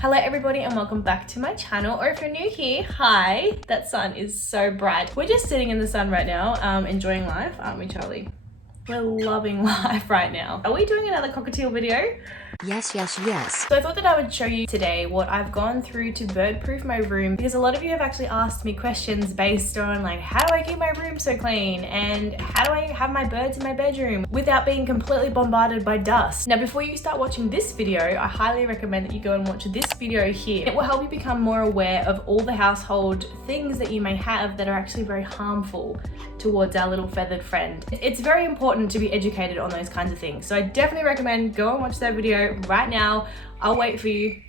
Hello everybody and welcome back to my channel, or if you're new here, hi. That sun is so bright. We're just sitting in the sun right now, enjoying life, aren't we, Charlie? We're loving life right now. Are we doing another cockatiel video? Yes. So I thought that I would show you today what I've gone through to bird-proof my room, because a lot of you have actually asked me questions based on like, how do I keep my room so clean? And how do I have my birds in my bedroom without being completely bombarded by dust? Now, before you start watching this video, I highly recommend that you go and watch this video here. It will help you become more aware of all the household things that you may have that are actually very harmful towards our little feathered friend. It's very important to be educated on those kinds of things. So I definitely recommend go and watch that video right now. I'll wait for you.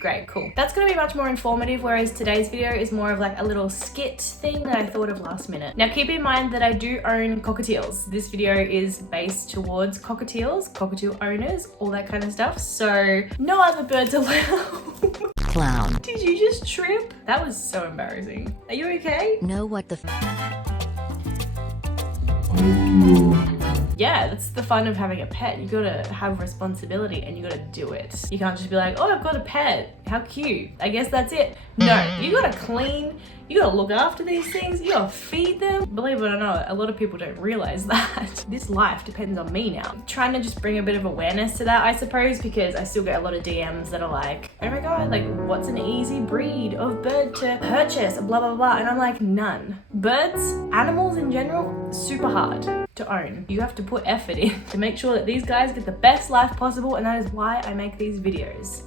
Great, cool. That's gonna be much more informative, whereas today's video is more of like a little skit thing that I thought of last minute. Now keep in mind that I do own cockatiels. This video is based towards cockatiels, cockatiel owners, all that kind of stuff. So no other birds allowed. Clown. Did you just trip? That was so embarrassing. Are you okay? No, what the Yeah, that's the fun of having a pet. You gotta have responsibility and you gotta do it. You can't just be like, oh, I've got a pet. How cute. I guess that's it. No, you gotta clean. You gotta look after these things. You gotta feed them. Believe it or not, a lot of people don't realize that. This life depends on me now. I'm trying to just bring a bit of awareness to that, I suppose, because I still get a lot of DMs that are like, oh my God, like what's an easy breed of bird to purchase, blah, blah, blah. And I'm like, none. Birds, animals in general, super hard to own. You have to put effort in to make sure that these guys get the best life possible, and that is why I make these videos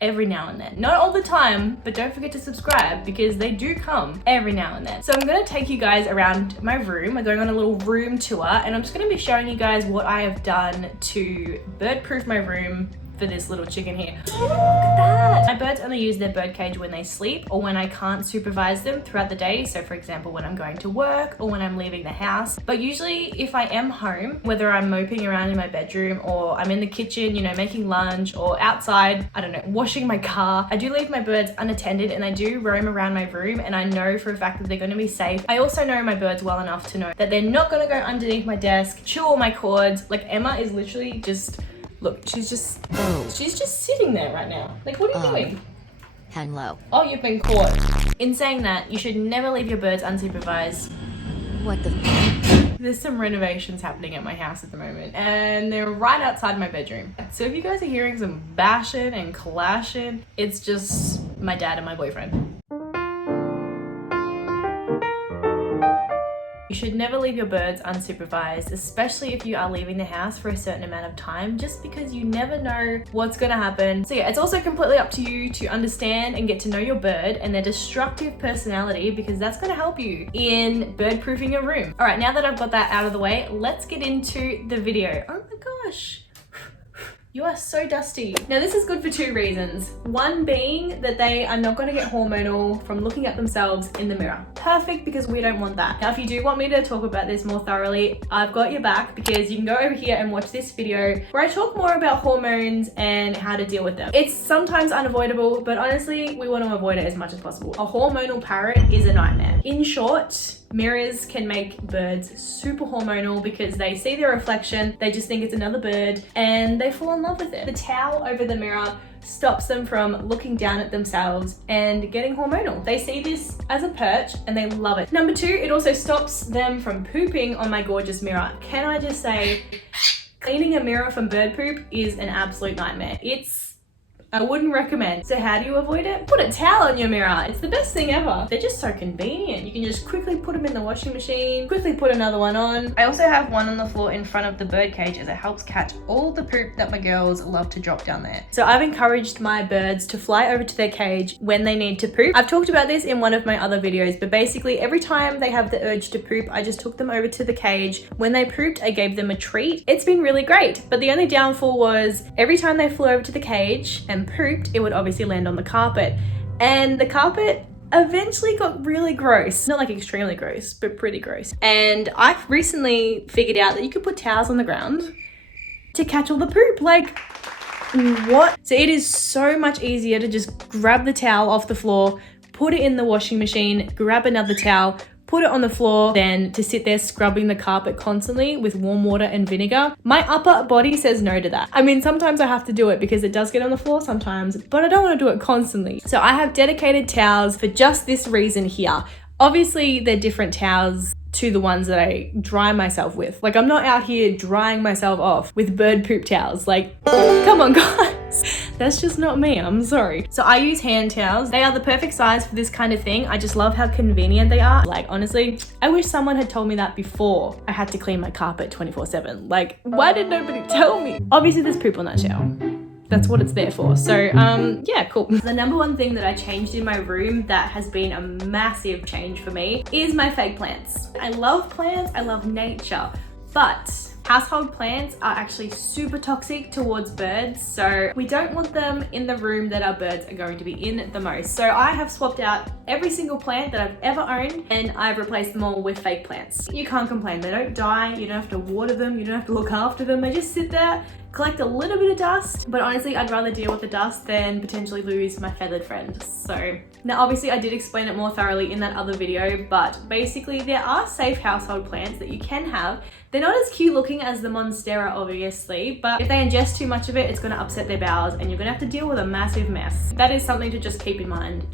every now and then. Not all the time, but don't forget to subscribe because they do come every now and then. So I'm gonna take you guys around my room. We're going on a little room tour, and I'm just gonna be showing you guys what I have done to bird-proof my room for this little chicken here. Look at that! My birds only use their bird cage when they sleep or when I can't supervise them throughout the day. So for example, when I'm going to work or when I'm leaving the house. But usually if I am home, whether I'm moping around in my bedroom or I'm in the kitchen, you know, making lunch, or outside, I don't know, washing my car, I do leave my birds unattended and I do roam around my room, and I know for a fact that they're gonna be safe. I also know my birds well enough to know that they're not gonna go underneath my desk, chew all my cords. Like Emma is literally just, look, she's just sitting there right now. Like, what are you doing? hang low? Oh, you've been caught. In saying that, you should never leave your birds unsupervised. What the There's some renovations happening at my house at the moment, and they're right outside my bedroom. So if you guys are hearing some bashing and clashing, it's just my dad and my boyfriend. You should never leave your birds unsupervised, especially if you are leaving the house for a certain amount of time, just because you never know what's gonna happen. So yeah, it's also completely up to you to understand and get to know your bird and their destructive personality, because that's gonna help you in bird-proofing your room. All right, now that I've got that out of the way, let's get into the video. Oh my gosh. You are so dusty. Now this is good for two reasons. One being that they are not gonna get hormonal from looking at themselves in the mirror. Perfect, because we don't want that. Now if you do want me to talk about this more thoroughly, I've got your back, because you can go over here and watch this video where I talk more about hormones and how to deal with them. It's sometimes unavoidable, but honestly, we want to avoid it as much as possible. A hormonal parrot is a nightmare. In short, mirrors can make birds super hormonal because they see their reflection, they just think it's another bird, and they fall in love with it. The towel over the mirror stops them from looking down at themselves and getting hormonal. They see this as a perch and they love it. Number two, it also stops them from pooping on my gorgeous mirror. Can I just say, cleaning a mirror from bird poop is an absolute nightmare. I wouldn't recommend. So how do you avoid it? Put a towel on your mirror. It's the best thing ever. They're just so convenient. You can just quickly put them in the washing machine, quickly put another one on. I also have one on the floor in front of the bird cage, as it helps catch all the poop that my girls love to drop down there. So I've encouraged my birds to fly over to their cage when they need to poop. I've talked about this in one of my other videos, but basically every time they have the urge to poop, I just took them over to the cage. When they pooped, I gave them a treat. It's been really great, but the only downfall was every time they flew over to the cage and pooped, it would obviously land on the carpet, and the carpet eventually got really gross. Not like extremely gross, but pretty gross. And I've recently figured out that you could put towels on the ground to catch all the poop. Like, what? So it is so much easier to just grab the towel off the floor, put it in the washing machine, grab another towel, put it on the floor than to sit there scrubbing the carpet constantly with warm water and vinegar. My upper body says no to that. I mean, sometimes I have to do it because it does get on the floor sometimes, but I don't want to do it constantly. So I have dedicated towels for just this reason here. Obviously, they're different towels to the ones that I dry myself with. Like, I'm not out here drying myself off with bird poop towels. Like, come on, guys. That's just not me. I'm sorry. So I use hand towels. They are the perfect size for this kind of thing. I just love how convenient they are. Like, honestly, I wish someone had told me that before I had to clean my carpet 24/7. Like, why did nobody tell me? Obviously, there's poop on that shower. That's what it's there for. So yeah, cool. The number one thing that I changed in my room that has been a massive change for me is my fake plants. I love plants, I love nature, but household plants are actually super toxic towards birds, so we don't want them in the room that our birds are going to be in the most. So I have swapped out every single plant that I've ever owned and I've replaced them all with fake plants. You can't complain. They don't die, you don't have to water them, you don't have to look after them. They just sit there, collect a little bit of dust, but honestly, I'd rather deal with the dust than potentially lose my feathered friend. So now obviously I did explain it more thoroughly in that other video, but basically there are safe household plants that you can have. They're not as cute looking as the Monstera, obviously, but if they ingest too much of it, it's gonna upset their bowels and you're gonna have to deal with a massive mess. That is something to just keep in mind.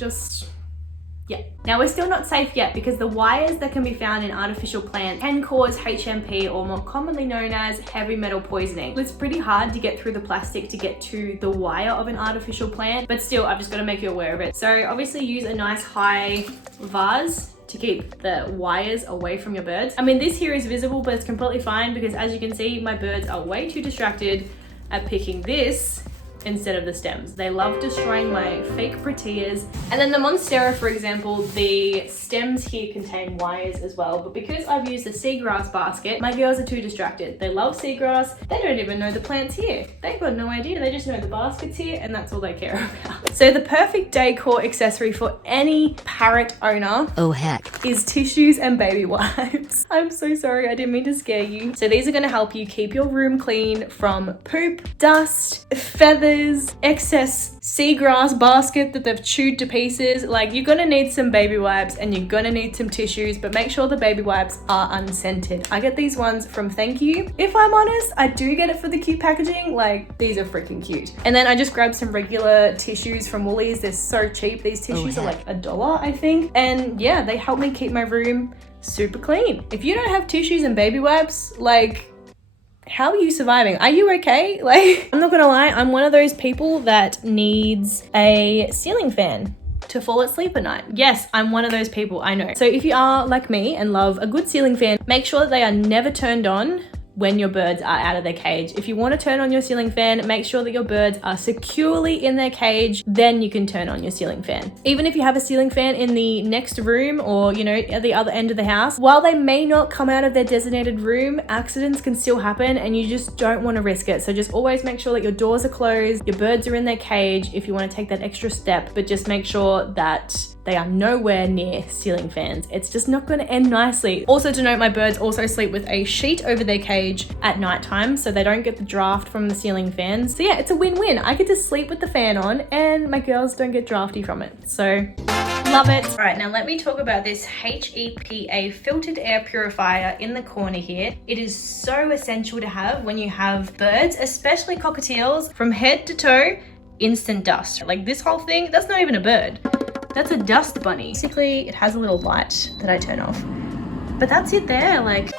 Yeah. Now we're still not safe yet because the wires that can be found in artificial plants can cause HMP, or more commonly known as heavy metal poisoning. It's pretty hard to get through the plastic to get to the wire of an artificial plant, but still, I've just got to make you aware of it. So obviously use a nice high vase to keep the wires away from your birds. I mean, this here is visible, but it's completely fine because as you can see, my birds are way too distracted at picking this instead of the stems. They love destroying my fake proteas. And then the Monstera, for example, the stems here contain wires as well, but because I've used a seagrass basket, my girls are too distracted. They love seagrass. They don't even know the plant's here. They've got no idea. They just know the basket's here and that's all they care about. So the perfect decor accessory for any parrot owner, Oh heck, is tissues and baby wipes. I'm so sorry, I didn't mean to scare you. So these are gonna help you keep your room clean from poop, dust, feathers, excess seagrass basket that they've chewed to pieces. Like, you're gonna need some baby wipes and you're gonna need some tissues, but make sure the baby wipes are unscented. I get these ones from THANKYOU. If I'm honest, I do get it for the cute packaging. Like, these are freaking cute. And then I just grabbed some regular tissues from Woolies. They're so cheap. These tissues are like $1, I think. And yeah, they help me keep my room super clean. If you don't have tissues and baby wipes, like, how are you surviving? Are you okay? Like, I'm not gonna lie, I'm one of those people that needs a ceiling fan to fall asleep at night. Yes, I'm one of those people, I know. So if you are like me and love a good ceiling fan, make sure that they are never turned on when your birds are out of their cage. If you want to turn on your ceiling fan, make sure that your birds are securely in their cage, then you can turn on your ceiling fan. Even if you have a ceiling fan in the next room or, you know, at the other end of the house, while they may not come out of their designated room, accidents can still happen and you just don't want to risk it. So just always make sure that your doors are closed, your birds are in their cage if you want to take that extra step, but just make sure that they are nowhere near ceiling fans. It's just not going to end nicely. Also to note, my birds also sleep with a sheet over their cage at nighttime, so they don't get the draft from the ceiling fans. So yeah, it's a win-win. I get to sleep with the fan on and my girls don't get drafty from it. So love it. All right, now let me talk about this HEPA filtered air purifier in the corner here. It is so essential to have when you have birds, especially cockatiels, from head to toe, instant dust. Like this whole thing, that's not even a bird. That's a dust bunny. Basically, it has a little light that I turn off. But that's it there, like.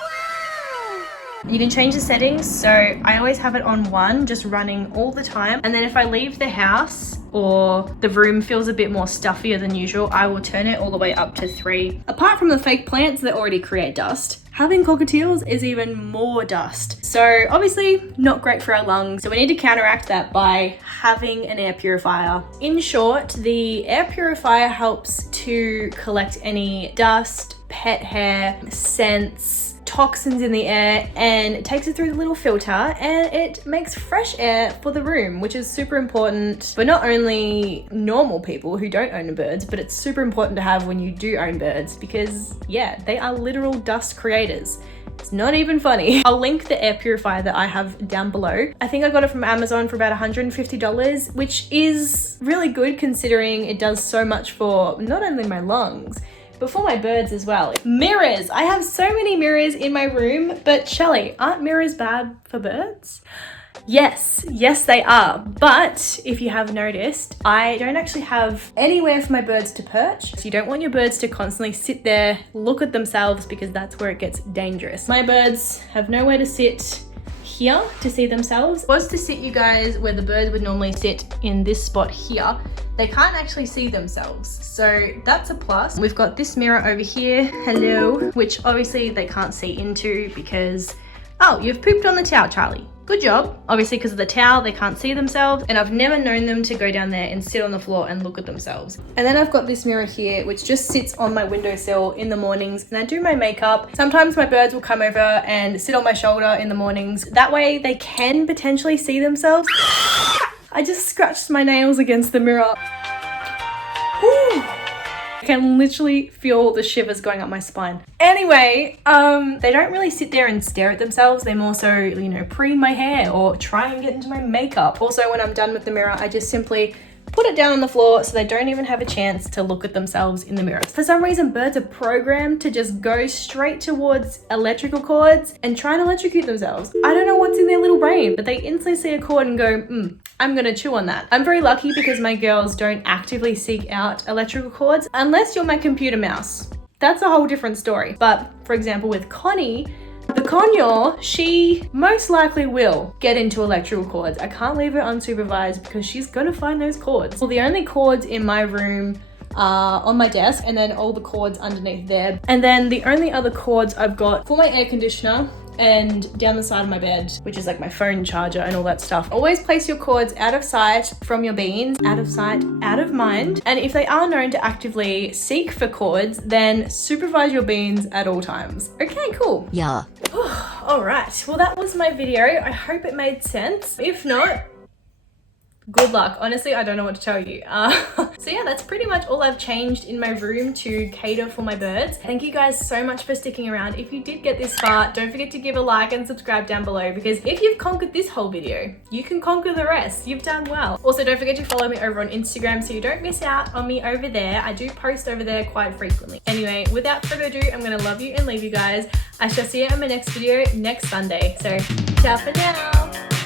You can change the settings, so I always have it on 1, just running all the time. And then if I leave the house or the room feels a bit more stuffier than usual, I will turn it all the way up to 3. Apart from the fake plants that already create dust, having cockatiels is even more dust. So obviously not great for our lungs. So we need to counteract that by having an air purifier. In short, the air purifier helps to collect any dust, pet hair, scents, toxins in the air, and it takes it through the little filter and it makes fresh air for the room, which is super important for not only normal people who don't own birds, but it's super important to have when you do own birds because yeah, they are literal dust creators. It's not even funny. I'll link the air purifier that I have down below. I think I got it from Amazon for about $150, which is really good considering it does so much for not only my lungs, but for my birds as well. Mirrors. I have so many mirrors in my room, but Shelly, aren't mirrors bad for birds? Yes, they are. But if you have noticed, I don't actually have anywhere for my birds to perch. So you don't want your birds to constantly sit there, look at themselves, because that's where it gets dangerous. My birds have nowhere to sit here to see themselves. Was to sit you guys where the birds would normally sit in this spot here. They can't actually see themselves. So that's a plus. We've got this mirror over here, hello, which obviously they can't see into because, oh, you've pooped on the towel, Charlie. Good job. Obviously, because of the towel, they can't see themselves, and I've never known them to go down there and sit on the floor and look at themselves. And then I've got this mirror here, which just sits on my windowsill in the mornings, and I do my makeup. Sometimes my birds will come over and sit on my shoulder in the mornings. That way they can potentially see themselves. I just scratched my nails against the mirror. Whew. I can literally feel the shivers going up my spine. Anyway, they don't really sit there and stare at themselves. They more so, you know, preen my hair or try and get into my makeup. Also, when I'm done with the mirror, I just simply put it down on the floor so they don't even have a chance to look at themselves in the mirror. For some reason, birds are programmed to just go straight towards electrical cords and try and electrocute themselves. I don't know what's in their little brain, but they instantly see a cord and go, I'm gonna chew on that. I'm very lucky because my girls don't actively seek out electrical cords unless you're my computer mouse. That's a whole different story. But for example, with Connie, the conure, she most likely will get into electrical cords. I can't leave her unsupervised because she's gonna find those cords. Well, the only cords in my room are on my desk, and then all the cords underneath there. And then the only other cords I've got for my air conditioner and down the side of my bed, which is like my phone charger and all that stuff. Always place your cords out of sight from your beans, out of sight, out of mind. And if they are known to actively seek for cords, then supervise your beans at all times. Okay, cool. Yeah. All right, well, that was my video. I hope it made sense. If not, good luck. Honestly, I don't know what to tell you. So yeah, that's pretty much all I've changed in my room to cater for my birds. Thank you guys so much for sticking around. If you did get this far, don't forget to give a like and subscribe down below, because if you've conquered this whole video, you can conquer the rest. You've done well. Also, don't forget to follow me over on Instagram so you don't miss out on me over there. I do post over there quite frequently. Anyway, without further ado, I'm gonna love you and leave you guys. I shall see you in my next video next Sunday. So, ciao for now.